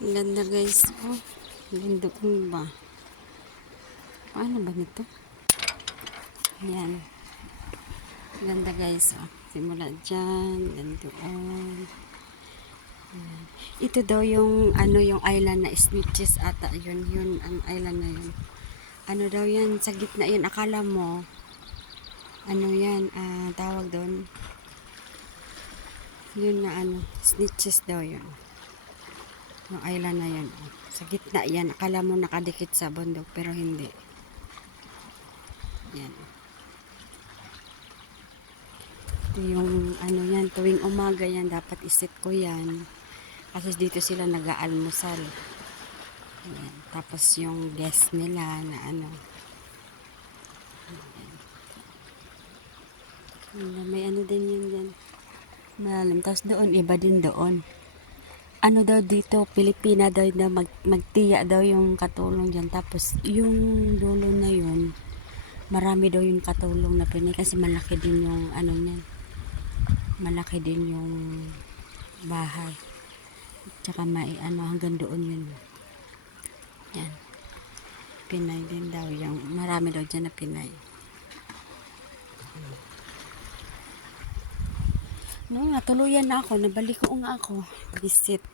Ang ganda guys. Oh, ganda kong ba? Paano ba nito? Ayan. Ganda guys. Oh. Simula dyan. Gandoon. Ayan. Ito daw yung ano yung island na Snitches ata. Yun ang island na yun. Ano daw yan? Sa gitna yun. Akala mo ano yan? Tawag doon. Yun na ano. Snitches daw yun. Yung island na yan. Sa gitna yan. Akala mo nakadikit sa bundok pero hindi. Yan. Ito yung ano yan. Tuwing umaga yan. Dapat isit ko yan. Kasi dito sila nag-aalmusal. Yan. Tapos yung guest nila na ano. Yan. May ano din yun dyan. Malalim. Tapos doon. Iba din doon. Ano daw dito, Pilipina daw na magtiya daw yung katulong dyan. Tapos yung dulo na yun, marami daw yung katulong na Pinay kasi malaki din yung ano niyan. Malaki din yung bahay. Tsaka may ano hanggang doon yun. Yan. Pinay din daw yung marami daw dyan na Pinay. No, natuluyan na ako. Nabalik ko nga ako. Visit.